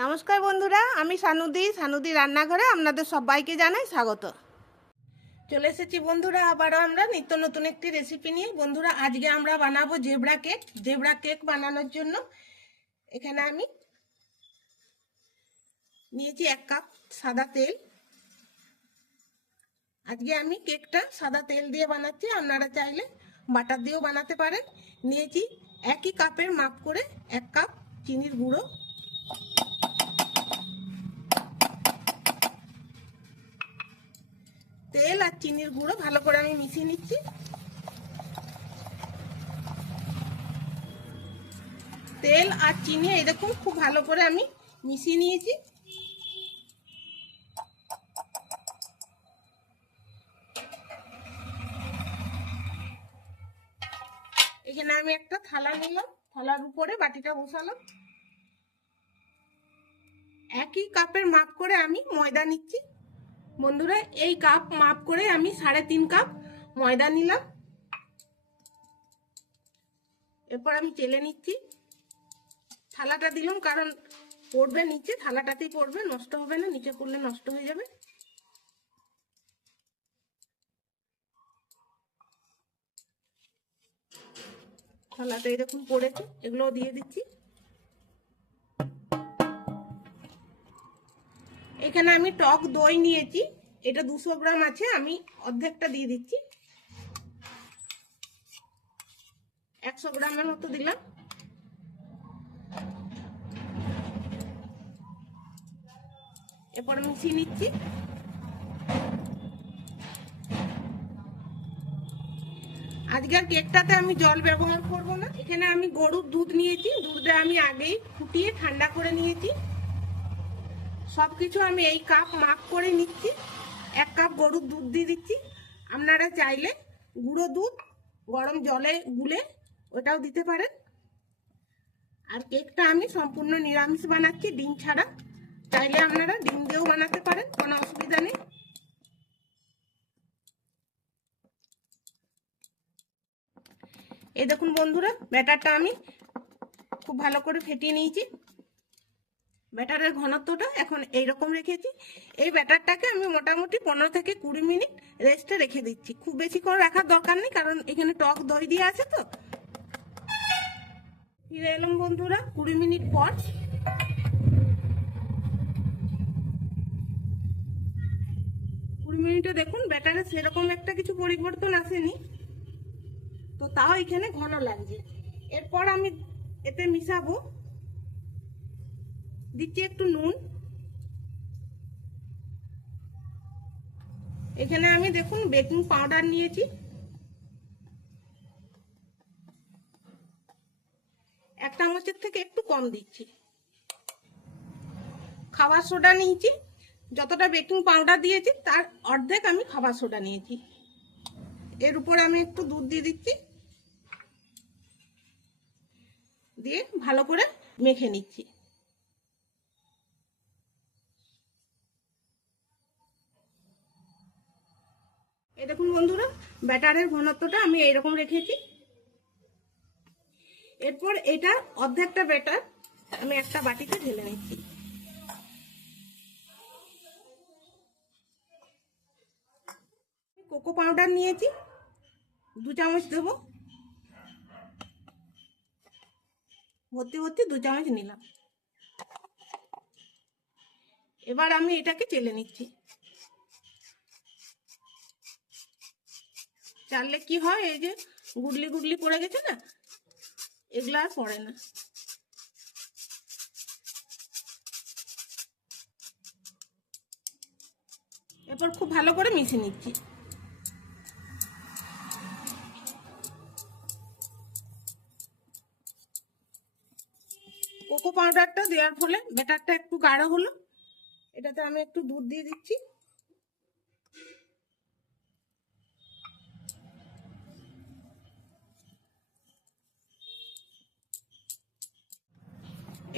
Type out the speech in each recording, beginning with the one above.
নমস্কার বন্ধুরা, আমি সানুদি সানুদি রান্নাঘরে আপনাদের সবাইকে জানাই স্বাগত। চলে এসেছি বন্ধুরা, আবারও আমরা নিত্য নতুন একটি রেসিপি নিয়ে। বন্ধুরা, আজকে আমরা বানাবো জেবরা কেক জেবরা কেক বানানোর জন্য এখানে আমি নিয়েছি এক কাপ সাদা তেল। আজকে আমি কেকটা সাদা তেল দিয়ে বানাচ্ছি। আপনারা চাইলে বাটার দিয়েও বানাতে পারেন। নিয়েছি একই কাপের মাপ করে এক কাপ চিনির গুঁড়ো। তেল আর চিনির গুঁড়ো ভালো করে আমি মিশিয়ে নিচ্ছি। তেল আর চিনি এই দেখুন, খুব ভালো করে আমি মিশিয়ে নিয়েছি। এখানে আমি একটা থালা নিলাম, থালার উপরে বাটিটা বসালাম। একই কাপের মাপ করে আমি ময়দা নিচ্ছি। বন্ধুরা, এই কাপ মাপ করে আমি সাড়ে তিন কাপ ময়দা নিলাম। এরপর আমি চেলে নিচ্ছি। থালাটা দিলাম, কারণ পড়বে নিচে, থালাটাতেই পড়বে, নষ্ট হবে না, নিচে পড়লে নষ্ট হয়ে যাবে। থালাটা এরকম পড়েছে এগুলো দিয়ে দিচ্ছি। এখানে আমি টক দই নিয়েছি। এটা দুশো গ্রাম আছে, আমি অর্ধেকটা দিয়ে দিচ্ছি। একশো গ্রামের মতো দিলাম। এরপর মিশিয়ে নিচ্ছি। আজকের কেকটাতে আমি জল ব্যবহার করব না। এখানে আমি গরুর দুধ নিয়েছি। দুধটা আমি আগেই ফুটিয়ে ঠান্ডা করে নিয়েছি। সব কিছু আমি এই কাপ মাপ করে নিচ্ছি। এক কাপ গরুর দুধ দিয়ে দিচ্ছি। আপনারা চাইলে গুঁড়ো দুধ, গরম জলে গুলে ওটাও দিতে পারেন। আর কেকটা আমি সম্পূর্ণ নিরামিষ বানাচ্ছি, ডিম ছাড়া। চাইলে আপনারা ডিম দিয়েও বানাতে পারেন, কোনো অসুবিধা নেই। এই দেখুন বন্ধুরা, ব্যাটারটা আমি খুব ভালো করে ফেটিয়ে নিয়েছি। ব্যাটারের ঘনত্বটা এখন এইরকম রেখেছি। এই ব্যাটারটাকে আমি মোটামুটি পনেরো থেকে কুড়ি মিনিট রেস্টে রেখে দিচ্ছি। খুব বেশি করে রাখার দরকার নেই, কারণ এখানে টক দই দিয়ে আছে তো। ফিরে এলাম বন্ধুরা, কুড়ি মিনিট পর। কুড়ি মিনিটে দেখুন, ব্যাটারে সেরকম একটা কিছু পরিবর্তন আসেনি। তো তাও এখানে ঘন লাগছে। এরপর আমি এতে মিশাবো। দিচ্ছি একটু নুন। এখানে আমি দেখুন বেকিং পাউডার নিয়েছি। এক চামচের থেকে একটু কম দিচ্ছি। খাবার সোডা নিয়েছি। যতটা বেকিং পাউডার দিয়েছি, তার অর্ধেক আমি খাবার সোডা নিয়েছি। এর উপর আমি একটু দুধ দিয়ে দিচ্ছি। দিয়ে ভালো করে মেখে নিচ্ছি। এই দেখুন বন্ধুরা, ব্যাটারের ঘনত্বটা আমি এইরকম রেখেছি। এরপর এটা অর্ধেকটা ব্যাটার আমি একটা বাটিতে ঢেলে নিচ্ছি। কোকো পাউডার নিয়েছি, দু চামচ দেবো। ভর্তি ভর্তি দু চামচ নিলাম। এবার আমি এটাকে চেলে নিচ্ছি। চাললে কি হয়? এই যে গুডলি গুডলি পড়ে গেছে না? এগুলো আর পড়ে না। এরপর খুব ভালো করে মিশে নিচ্ছি। কোকো পাউডারটা দেওয়ার ফলে ব্যাটারটা একটু গাঢ় হলো। এটাতে আমি একটু দুধ দিয়ে দিচ্ছি।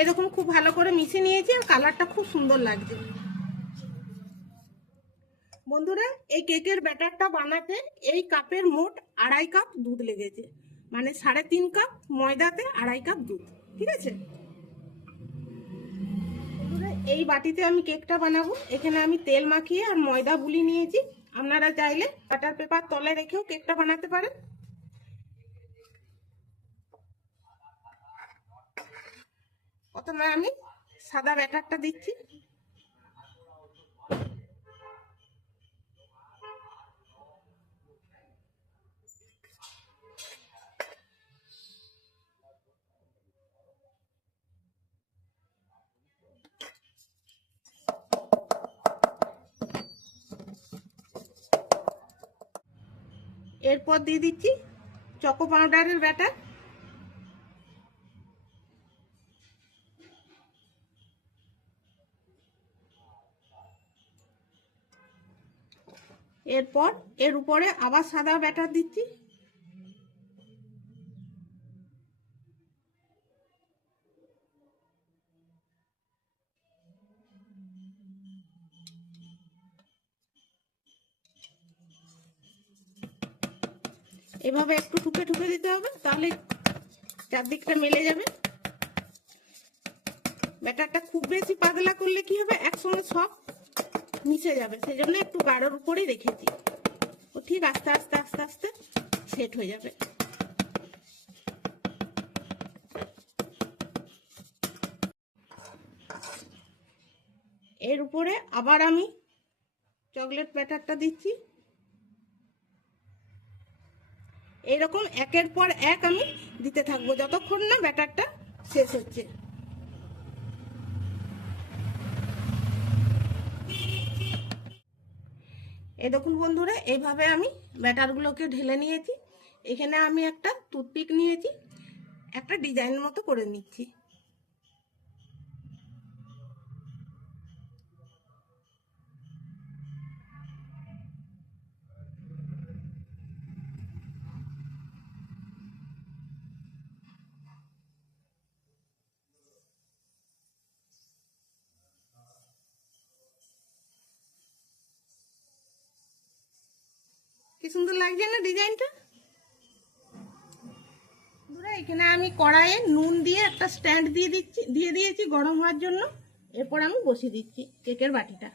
এরকম খুব ভালো করে মিশিয়ে নিয়েছি আর কালারটা খুব সুন্দর লাগছে। বন্ধুরা, এই কেকের ব্যাটারটা বানাতে এই কাপের মোট আড়াই কাপ দুধ লেগেছে। মানে সাড়ে তিন কাপ ময়দাতে আড়াই কাপ দুধ, ঠিক আছে? এই বাটিতে আমি কেকটা বানাবো। এখানে আমি তেল মাখিয়ে আর ময়দা বুলি নিয়েছি। আপনারা চাইলে বাটার পেপার তলে রেখেও কেকটা বানাতে পারেন। প্রথমে আমি সাদা ব্যাটারটা দিচ্ছি। এরপর দিয়ে দিচ্ছি চকো পাউডারের ব্যাটার। এরপর এর উপরে আবার সাদা ব্যাটার দিচ্ছি। এভাবে একটু ঠুকে ঠুকে দিতে হবে, তাহলে চারদিকটা মেলে যাবে। ব্যাটারটা খুব বেশি পাতলা করলে কি হবে? একসঙ্গে সব মিশে যাবে, সেই জন্য একটু গাঢ়র উপরেই রেখেছি। ও ঠিক আস্তে আস্তে আস্তে আস্তে সেট হয়ে যাবে। এর উপরে আবার আমি চকলেট ব্যাটারটা দিচ্ছি। এরকম একের পর এক আমি দিতে থাকব, যতক্ষণ না ব্যাটারটা শেষ হচ্ছে। এই দেখুন বন্ধুরা, এইভাবে আমি ব্যাটারগুলোকে ঢেলে নিয়েছি। এখানে আমি একটা টুথপিক নিয়েছি, একটা ডিজাইন মতো করে নিচ্ছি। সুন্দর লাগছে না ডিজাইনটা? বন্ধুরা, এখানে আমি কড়াইয়ে নুন দিয়ে একটা স্ট্যান্ড দিয়ে দিচ্ছি, দিয়ে দিয়েছি গরম হওয়ার জন্য। এরপর আমি বসিয়ে দিচ্ছি কেকের বাটিটা।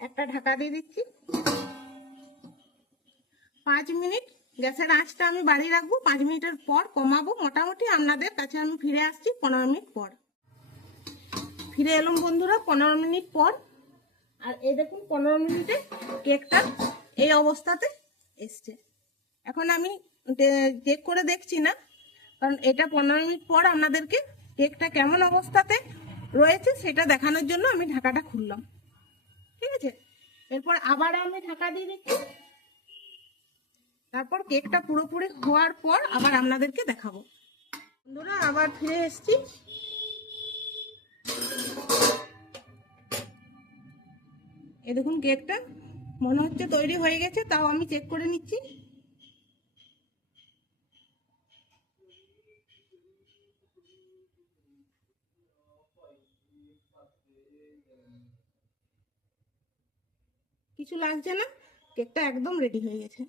একটা ঢাকা দিয়ে দিচ্ছি। পাঁচ মিনিট, গ্যাসের আঁচটা আমি বাড়িয়ে রাখব। পাঁচ মিনিটের পর কমাবো। মোটামুটি আপনাদের কাছে আমি ফিরে আসছি পনেরো মিনিট পর। ফিরে এলাম বন্ধুরা, পনেরো মিনিট পর। আর এই দেখুন, পনেরো মিনিটে কেকটা এই অবস্থাতে এসছে। এখন আমি চেক করে দেখছি না, কারণ এটা পনেরো মিনিট পর আপনাদেরকে কেকটা কেমন অবস্থাতে রয়েছে সেটা দেখানোর জন্য আমি ঢাকাটা খুললাম। ঠিক আছে? এরপর আবার আমি ঢাকা দিয়ে দিচ্ছি। তারপর কেকটা পুরোপুরি হওয়ার পর আবার আপনাদেরকে দেখাবো। বন্ধুরা, আবার ফিরে এসছি। এ দেখুন কেকটা, মনে হচ্ছে তৈরি হয়ে গেছে, তাও আমি চেক করে নিচ্ছি। কিছু লাগছে না? কেকটা একদম রেডি হয়ে গেছে।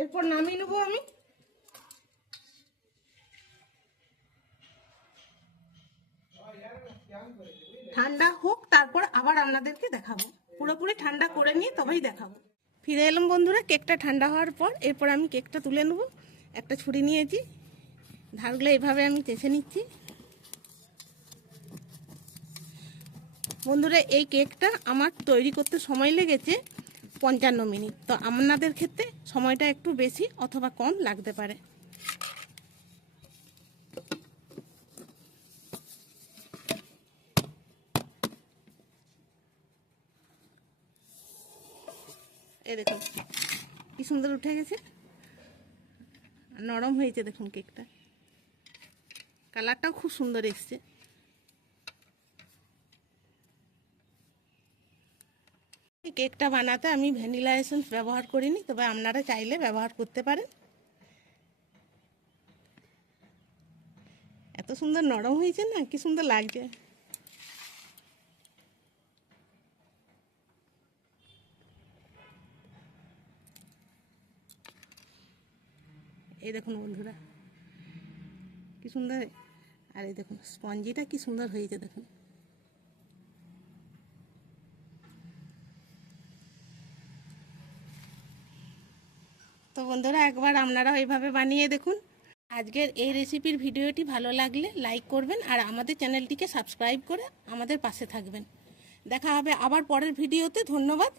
এরপর নামিয়ে নেব আমি ঠান্ডা হোক তারপর আবার আপনাদেরকে দেখাবো। পুরোপুরি ঠান্ডা করে নিয়ে তবেই দেখাবো। ফিরে এলাম বন্ধুরা, কেকটা ঠান্ডা হওয়ার পর এরপর আমি কেকটা তুলে নেব। একটা ছুরি নিয়েছি। ধারগুলো এভাবে আমি চেঁচে নিচ্ছি। বন্ধুরা, এই কেকটা আমার তৈরি করতে সময় লেগেছে পঞ্চান্ন মিনিট। তো আপনাদের ক্ষেত্রে সময়টা একটু বেশি অথবা কম লাগতে পারে। এই দেখুন, কি সুন্দর উঠে গেছে। নরম হয়েছে দেখুন কেকটা। কালারটাও খুব সুন্দর এসছে। কেকটা বানাতে আমি ভ্যানিলা এসেন্স ব্যবহার করিনি, তবে আপনারা চাইলে ব্যবহার করতে পারেন। এত সুন্দর নরম হয়েছে না, কি সুন্দর লাগছে। এই দেখুন বন্ধুরা, কি সুন্দর। আর এই দেখুন, স্পঞ্জিটা কি সুন্দর হয়েছে দেখুন। তো বন্ধুরা, একবার আপনারাও এইভাবে বানিয়ে দেখুন। আজকের এই রেসিপির ভিডিওটি ভালো লাগলে লাইক করবেন আর আমাদের চ্যানেলটিকে সাবস্ক্রাইব করে আমাদের পাশে থাকবেন। দেখা হবে আবার পরের ভিডিওতে। ধন্যবাদ।